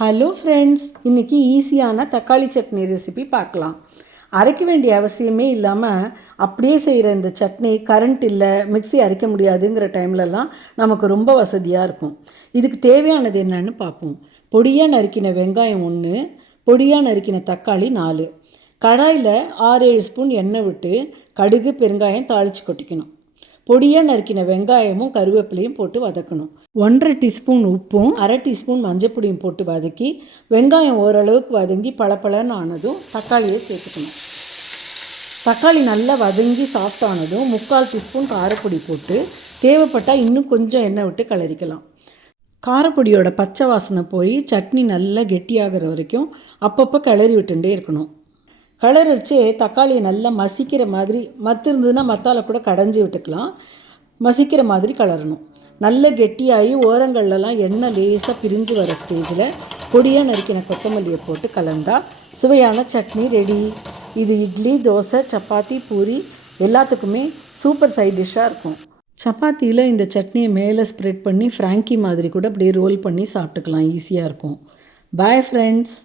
Hello friends, இன்றைக்கி ஈஸியான தக்காளி சட்னி ரெசிபி பார்க்கலாம். அரைக்க வேண்டிய அவசியமே இல்லாமல் அப்படியே செய்கிற இந்த சட்னி கரண்ட் இல்லை, மிக்ஸி அரைக்க முடியாதுங்கிற டைம்லலாம் நமக்கு ரொம்ப வசதியாக இருக்கும். இதுக்கு தேவையானது என்னன்னு பார்ப்போம். பொடியாக நறுக்கின வெங்காயம் 1, பொடியாக நறுக்கின தக்காளி 4, கடாயில் 6-7 ஸ்பூன் எண்ணெய் விட்டு கடுகு பெருங்காயம் தாளித்து கொட்டிக்கணும். பொடியாக நறுக்கின வெங்காயமும் கருவேப்பிலையும் போட்டு வதக்கணும். 1/2 டீஸ்பூன் உப்பும் 1/2 டீஸ்பூன் மஞ்சப்பொடியும் போட்டு வதக்கி வெங்காயம் ஓரளவுக்கு வதங்கி பளபளன்னு ஆனதும் தக்காளியை சேர்த்துக்கணும். தக்காளி நல்லா வதங்கி சாஃப்டானதும் 3/4 டீஸ்பூன் காரப்பொடி போட்டு தேவைப்பட்டால் இன்னும் கொஞ்சம் எண்ணெய் விட்டு கிளறிக்கலாம். காரப்பொடியோட பச்சை வாசனை போய் சட்னி நல்லா கெட்டியாகிற வரைக்கும் அப்பப்போ கிளறி விட்டுட்டே இருக்கணும். கலரடிச்சே தக்காளியை நல்லா மசிக்கிற மாதிரி, இருந்ததுன்னா மத்தால கூட கடைஞ்சி விட்டுக்கலாம். மசிக்கிற மாதிரி கலரணும். நல்ல கெட்டியாகி ஓரங்கள்லாம் எண்ணெய் லேசாக பிரிஞ்சு வர ஸ்டேஜில் பொடியாக நறுக்கின கொத்தமல்லியை போட்டு கலந்தால் சுவையான சட்னி ரெடி. இது இட்லி, தோசை, சப்பாத்தி, பூரி எல்லாத்துக்குமே சூப்பர் சைட் டிஷ்ஷாக இருக்கும். சப்பாத்தியில் இந்த சட்னியை மேலே ஸ்ப்ரெட் பண்ணி ஃப்ராங்கி மாதிரி கூட அப்படியே ரோல் பண்ணி சாப்பிட்டுக்கலாம். ஈஸியாக இருக்கும். Bye friends.